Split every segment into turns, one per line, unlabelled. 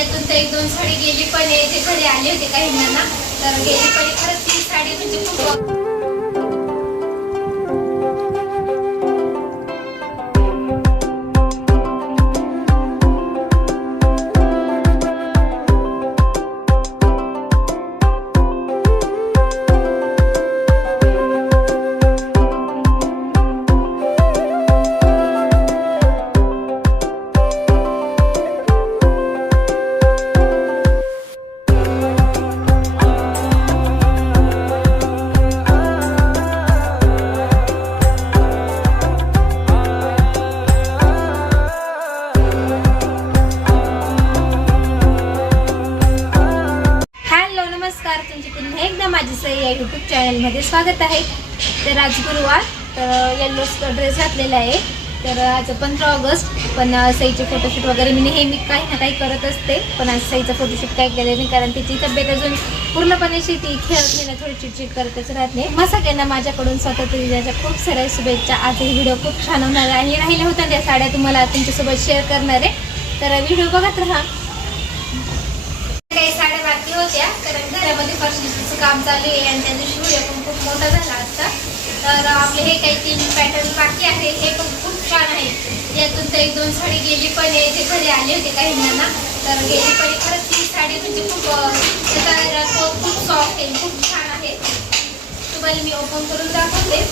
यातून तर एक दोन साडी गेली पण आहे जे घरी आले होते काही ना तर गेली पण खरंच ती साडी म्हणजे खूप नमस्कार पुन्हा एकदा माझी सई या यूट्यूब चॅनलमध्ये स्वागत आहे. तर आज गुरुवार तर येल्लो ड्रेस घातलेला आहे. तर आज पंधरा ऑगस्ट पण सईचे फोटोशूट वगैरे मी नेहमी काही ना काही करत असते. पण आज सईचं फोटोशूट काही केलं नाही कारण तिची तब्येत अजून पूर्णपणे शेती ती खेळत नाही ना थोडी चिडचिड करतच राहत. नाही मग सगळ्यांना माझ्याकडून स्वातंत्र्य दिनाच्या खूप साऱ्या शुभेच्छा. आज व्हिडिओ खूप छान होणार आहे. आणि राहिल्या होत्या त्या साड्या तुम्हाला तुमच्यासोबत शेअर करणार. आहे तर व्हिडिओ बघत राहा. बाकी होत्या. कारण घरामध्ये फर्निचरचं काम चालू आहे आणि त्या दिवशी व्हिडिओ पण खूप मोठा झाला असता तर आपले हे काही तीन पॅटर्न बाकी आहे हे पण खूप छान आहे. यातून तर एक दोन साडी गेली पण आहे. ते घरी आले होते काहींना तर गेली पण आहे. खरंच ती साडी म्हणजे खूप त्याचा रंग खूप सॉफ्ट आहे. खूप छान आहे. तुम्हाला मी ओपन करून दाखवते.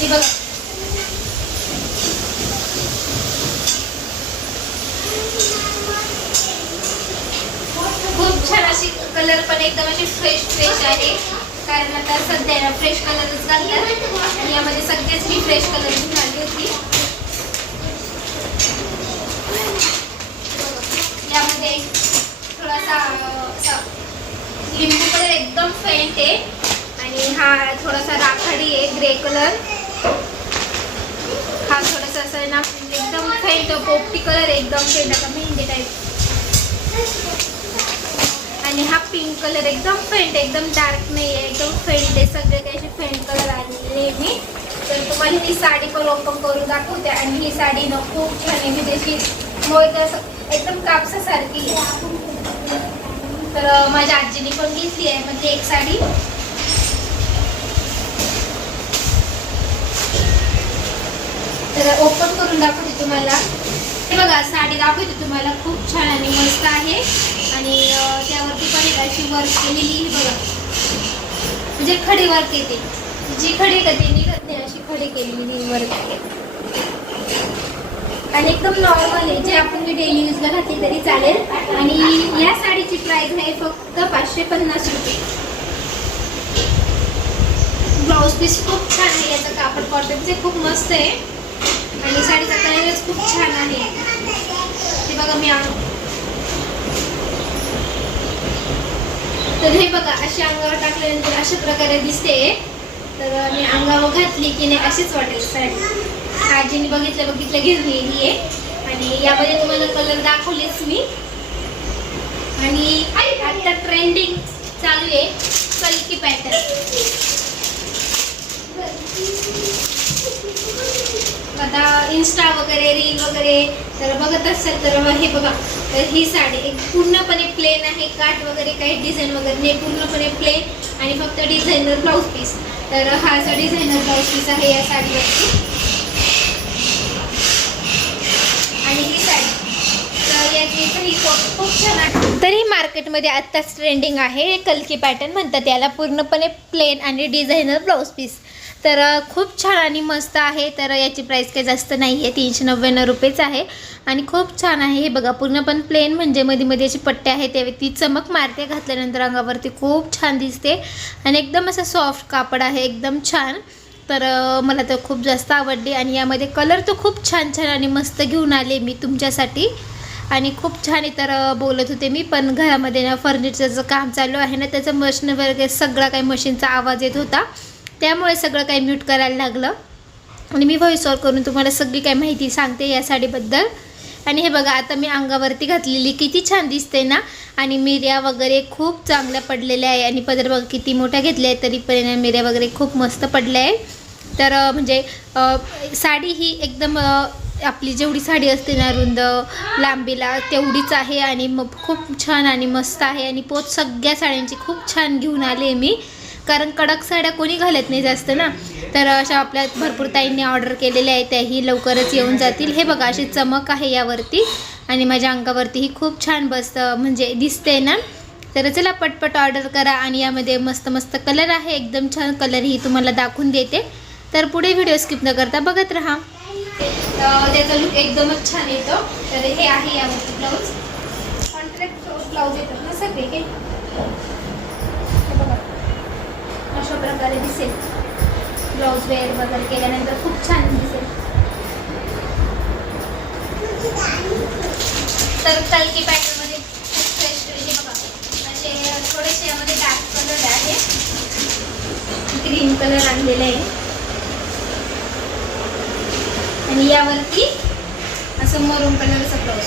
ती बघा खूप छान अशी कलर पण एकदम अशी फ्रेश फ्रेश आहे. कारण आता सध्या फ्रेश कलरच घालतात. आणि यामध्ये सगळ्याच मी फ्रेश कलर घेऊन होती. यामध्ये थोडासा असा लिंबू कलर एकदम फेंट आहे. आणि हा थोडासा राखाडी आहे ग्रे कलर हा थोडासा असं ना एकदम फेंट पोपटी कलर एकदम फेंट आता मेहंदी टाईप आणि हा पिंक कलर एकदम फेंट एकदम डार्क नाही आहे एकदम फेंट आहे. सगळे काही असे फेंट कलर आणले मी तर तुम्हाला ही साडी पण ओपन करून दाखवते. आणि ही साडी ना खूप छान आहे. म्हणजे अशी मोहित असं एकदम कापसासारखी तर माझ्या आजीने पण घेतली आहे. म्हणजे एक साडी. तर ओपन करून दाखवते तुम्हाला. हे बघा साडी दाखवते तुम्हाला. खूप छान आणि मस्त आहे. आणि त्यावर अशी वर्क केलेली लिहिली बघा. म्हणजे खडे वर्क येते. जी खडे का निघत नाही. अशी खडे केलेली वर्क आणि एकदम नॉर्मल आहे. जे आपण मी डेली यूजला घातली तरी चालेल. आणि या साडीची प्राईस आहे फक्त पाचशे पन्नास रुपये. ब्लाऊज पीस खूप छान आहे याचं कापड कॉटनचे म्हणजे खूप मस्त आहे. आणि साडीचा कलरच खूप छान आहे. ते बघा मी तर हे बघा अशी अंगावर टाकल्यानंतर अशा प्रकारे दिसते. तर मी अंगावर घातली की नाही अशीच वाटेल साडी. आजीने बघितलं बघितलं घेतलेली आहे. आणि यामध्ये तुम्हाला कलर दाखवलेच मी. आणि आता ट्रेंडिंग चालू आहे कल्की पॅटर्न आता इन्स्टा वगैरे रील वगैरे तर बघत असाल तर हे बघा. तर ही साडी एक पूर्णपणे प्लेन आहे. काठ वगैरे काही डिझाईन वगैरे नाही पूर्णपणे प्लेन आणि फक्त डिझायनर ब्लाऊज पीस तर हा असा डिझायनर ब्लाऊज पीस आहे या साडीवरती. आणि ही साडी. तर याची पण ही खूप छान आहे. तरी मार्केटमध्ये आत्ताच ट्रेंडिंग आहे. कल्की पॅटर्न म्हणतात याला. पूर्णपणे प्लेन आणि डिझायनर ब्लाऊज पीस तर खूप छान आणि मस्त आहे. तर याची प्राईस काही जास्त नाही आहे तीनशे नव्याण्णव रुपयेच आहे. आणि खूप छान आहे. हे बघा पूर्ण पण प्लेन म्हणजे मध्ये मध्ये अशी पट्टे आहे ते ती चमक मारते घातल्यानंतर अंगावरती. खूप छान दिसते. आणि एकदम असं सॉफ्ट कापड आहे. एकदम छान. तर मला तर खूप जास्त आवडली. आणि यामध्ये कलर तर खूप छान छान आणि मस्त घेऊन आले मी तुमच्यासाठी. आणि खूप छान इतर बोलत होते मी. पण घरामध्ये ना फर्निचरचं काम चालू आहे ना त्याचं मशीन वगैरे सगळा काही मशीनचा आवाज येत होता. त्यामुळे सगळं काही म्यूट करायला लागलं. आणि मी व्हॉइस ऑल करून तुम्हाला सगळी काही माहिती सांगते या साडीबद्दल. आणि हे बघा आता मी अंगावरती घातलेली किती छान दिसते ना? आणि मिऱ्या वगैरे खूप चांगल्या पडलेल्या आहे. आणि पदर बघा किती मोठ्या घेतल्या आहेत तरी पण मिऱ्या वगैरे खूप मस्त पडल्या आहे तर म्हणजे साडी ही एकदम आपली जेवढी साडी असते ना रुंद लांबीला तेवढीच आहे. आणि मग खूप छान आणि मस्त आहे. आणि पोत सगळ्या साड्यांची खूप छान घेऊन आले मी. कारण कडक साड्या कोणी घालत नाही जास्त ना. तर अशा आपल्या भरपूर ताईंनी ऑर्डर केलेल्या आहेत त्याही लवकरच येऊन जातील. हे बघा अशी चमक आहे यावरती. आणि माझ्या अंगावरती ही खूप छान बसतं म्हणजे दिसते ना. तर चला पटपट ऑर्डर करा आणि यामध्ये मस्त मस्त कलर आहे. एकदम छान कलर ही तुम्हाला दाखवून देते. तर पुढे व्हिडिओ स्किप न करता बघत राहा. त्याचा लुक एकदमच छान येतो. तर हे आहे यावरती ब्लाऊज कॉन्ट्रॅक्ट ब्लाऊज येतात ना सगळे हे. दिसेल. ब्लाऊज वेअर वगैरे केल्यानंतर खूप छान दिसेल. तर कलकी पॅटर्नमध्ये फ्रेश हे बघा. असे थोडेसे यामध्ये डार्क कलर आहे. ग्रीन कलर आणलेला आहे. आणि यावरती असं मरून कलरचा ब्लाऊज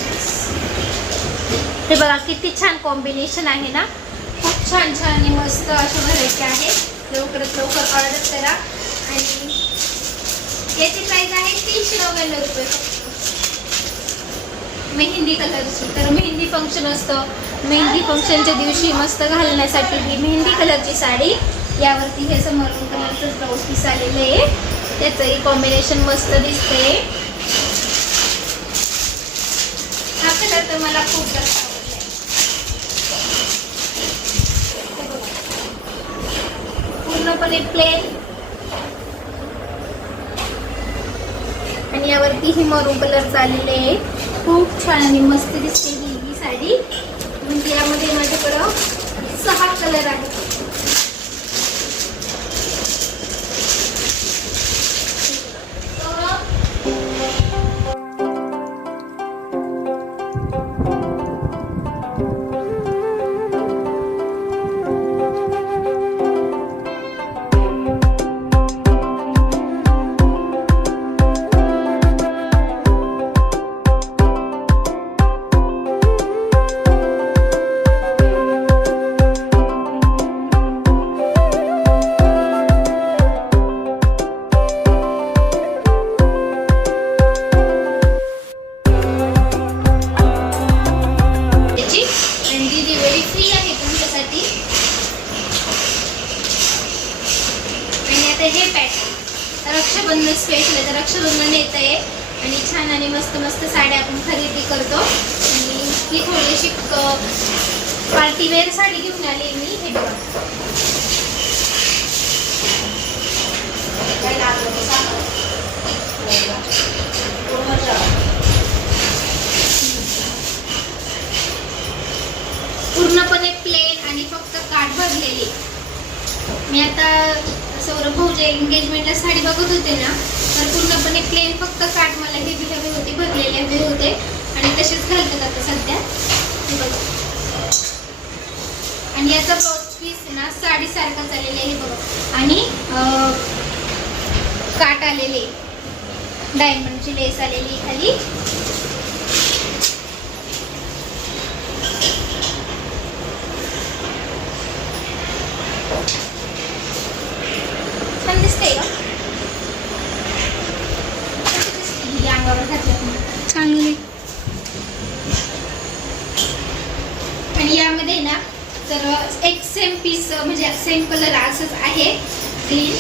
हे बघा किती छान कॉम्बिनेशन आहे ना. खूप छान छान आणि मस्त अशा व्हरायटी आहे. लवकरात लवकर ऑर्डर करा. आणि याची प्राईस आहे तीनशे नव्याण्णव रुपये. मेहंदी कलरची तर मेहंदी फंक्शन असतं. मेहंदी फंक्शनच्या दिवशी मस्त घालण्यासाठी ही मेहंदी कलरची साडी यावरती हे असं मरून कलरचं ब्लाऊज पीस आलेलं आहे. त्याचंही कॉम्बिनेशन मस्त दिसते हा कलर तर मला खूप जास्त आवडलाय हे बघा. पूर्णपणे प्लेन आणि यावरती ही मरून कलर आलेले आहे. खूप छान आणि मस्त दिसते ही ही साडी. म्हणजे यामध्ये माझ्याकडं सहा कलर आहेत. आणि आता हे पॅटर्न रक्षाबंधन स्पेशल आहे. तर रक्षाबंधन येत आहे आणि छान आणि मस्त मस्त साड्या आपण खरेदी करतो. आणि ही थोडीशी पार्टीवेअर साडी घेऊन आली मी. हे बघा. पूर्णपणे प्लेन आणि फक्त काठ भरलेली. मी आता सौरभ भाऊच्या एंगेजमेंटला साडी बघत होते ना तर पूर्णपणे प्लेन फक्त काठ मला हे बी हवे होते भरलेले हवे होते. आणि तसेच घालतात आता सध्या. हे बघा. आणि याचा ब्लाउज पीस ना साडीसारखा चाललेला आहे हे बघा. आणि काट काठ आलेले डायमंडची लेस आलेली खाली छान दिसते का कशी दिसते ही अंगावर घातल्यावर
चांगली
आणि यामध्ये ना तर एक सेम पीस uh, म्हणजे सेम कलर असंच आहे. ग्रीन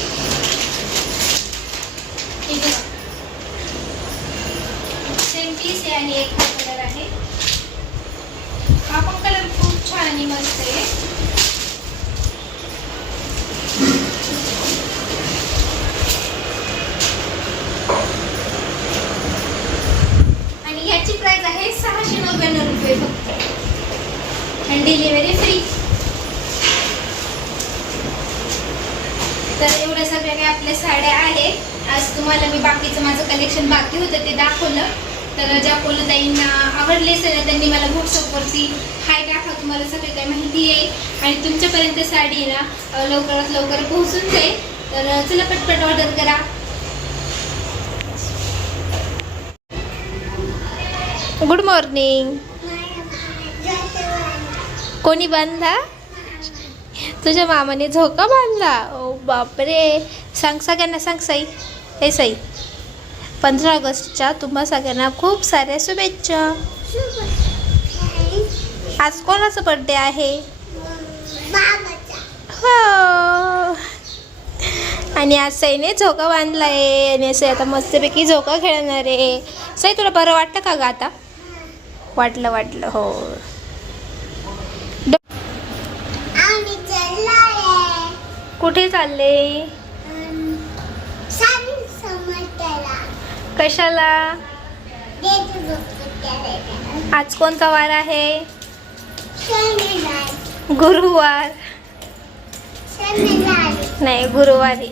सेम पीस आहे आणि एक कलर आहे. हा पण कलर खूप छान आणि मस्त आहे. आणि याची प्राइस आहे सहाशे नव्याण्णव रुपये फक्त. आणि डिलिव्हरी फ्री तर एवढ्या सगळ्या काही आपल्या साड्या आहेत. आज तुम्हाला मी बाकीचं माझं कलेक्शन बाकी होतं ते दाखवलं. तर ज्या कोणताईंना आवडले असेल ना, त्यांनी मला व्हॉट्सअपवरती हाय टाका तुम्हाला सगळी काही माहिती येईल आणि तुमच्यापर्यंत साडी ना लवकरात लवकर पोहोचून जाईल. तर चला पटपट ऑर्डर करा. गुड मॉर्निंग कोणी बांधला तुझ्या मामाने झोका बांधला. ओ बापरे. सांग सगळ्यांना सांग साई. हे सई पंधरा ऑगस्टच्या तुम्हा सगळ्यांना खूप साऱ्या शुभेच्छा. आज कोणाचा बर्थडे आहे? हो. आणि आज सईने झोका बांधला आहे आणि असं आता मस्तपैकी झोका खेळणार आहे. सई तुला बरं वाटतं का गं आता? वाटलं वाटलं हो
आम्ही चाललोय
कुठे चालले? कशाला? आज कोणता वार आहे? गुरुवार. नाही गुरुवारी.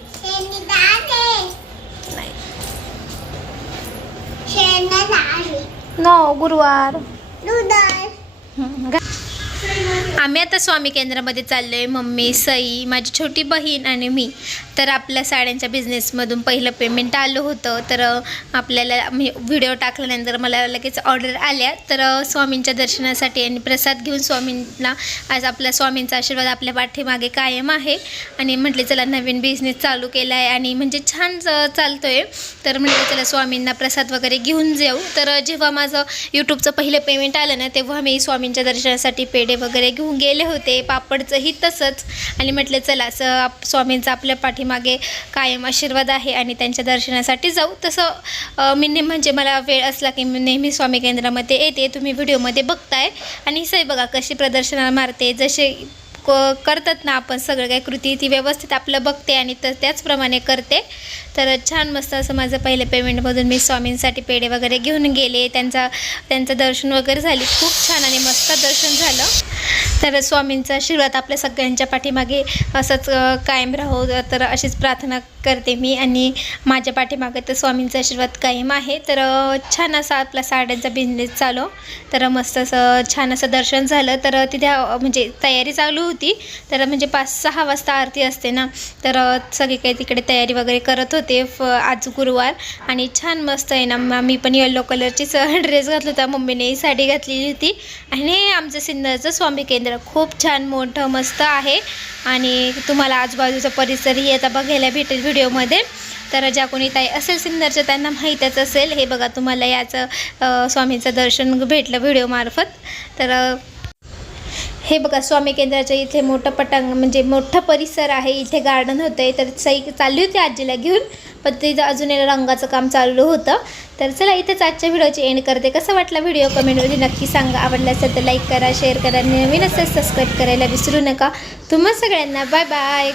नो गुरुवार. आम्ही आता स्वामी केंद्रामध्ये चाललो आहे मम्मी सई माझी छोटी बहीण आणि मी. तर आपल्या साड्यांच्या बिझनेसमधून पहिलं पेमेंट आलं होतं. तर आपल्याला मी व्हिडिओ टाकल्यानंतर मला लगेच ऑर्डर आल्या. तर स्वामींच्या दर्शनासाठी आणि प्रसाद घेऊन स्वामींना आज आपल्या स्वामींचा आशीर्वाद आपल्या पाठीमागे कायम आहे. आणि म्हटले चला नवीन बिझनेस चालू केला आहे आणि म्हणजे छान चालतो आहे तर म्हटलं चला स्वामींना प्रसाद वगैरे घेऊन जाऊ. तर जेव्हा माझं यूट्यूबचं पहिलं पेमेंट आलं ना तेव्हा मी स्वामींच्या दर्शनासाठी पेढे वगैरे वगैरे घेऊन गेले होते पापडचंही तसंच. आणि म्हटलं चला असं आप स्वामींचा आपल्या पाठीमागे कायम आशीर्वाद आहे आणि त्यांच्या दर्शनासाठी जाऊ. तसं मी ने म्हणजे मला वेळ असला की मी नेहमी स्वामी केंद्रामध्ये येते तुम्ही व्हिडिओमध्ये बघताय. आणि सई बघा कशी प्रदर्शनाला मारते जसे क करतात ना आपण सगळं काही कृती ती व्यवस्थित आपलं बघते आणि तर त्याचप्रमाणे करते. तर छान मस्त असं माझं पहिलं पेमेंटमधून मी स्वामींसाठी पेढे वगैरे घेऊन गेले. त्यांचा त्यांचं दर्शन वगैरे झाली. खूप छान आणि मस्त दर्शन झालं. तर स्वामींचा आशीर्वाद आपल्या सगळ्यांच्या पाठीमागे असंच कायम राहो. तर अशीच प्रार्थना करते मी आणि माझ्या पाठीमागे तर स्वामींचा आशीर्वाद कायम आहे. तर छान असा आपला साड्यांचा बिझनेस चालू. तर मस्त असं छान असं दर्शन झालं. तर तिथे म्हणजे तयारी चालू होती. तर म्हणजे पाच सहा वाजता आरती असते ना. तर सगळे काही तिकडे तयारी वगैरे करत होते. फ आज गुरुवार आणि छान मस्त आहे ना. मी पण येल्लो कलरचीच ड्रेस घातला होता. मम्मीने साडी घातलेली होती. आणि आमचं सिन्नरचं स्वामी केंद्र खूप छान मोठं मस्त आहे. आणि तुम्हाला आजूबाजूचा परिसरही याचा बघायला भेटेल व्हिडिओमध्ये. तर ज्या कोणी ताई असेल सिन्नरचं त्यांना माहीतच असेल. हे बघा तुम्हाला याचं स्वामीचं दर्शन भेटलं व्हिडिओमार्फत तर हे बघा स्वामी केंद्राच्या इथे मोठं पटांग म्हणजे मोठं परिसर आहे. इथे गार्डन होतं आहे तर सई चालली होती आजीला घेऊन. पण तिचं अजून एक रंगाचं काम चालू होतं. तर चला इथेच आजच्या व्हिडिओची एंड करते. कसा वाटला व्हिडिओ? कमेंटमध्ये नक्की सांगा. आवडला असेल तर लाईक करा शेअर करा. नवीन असेल सबस्क्राईब करायला विसरू नका. तुम्हा सगळ्यांना बाय बाय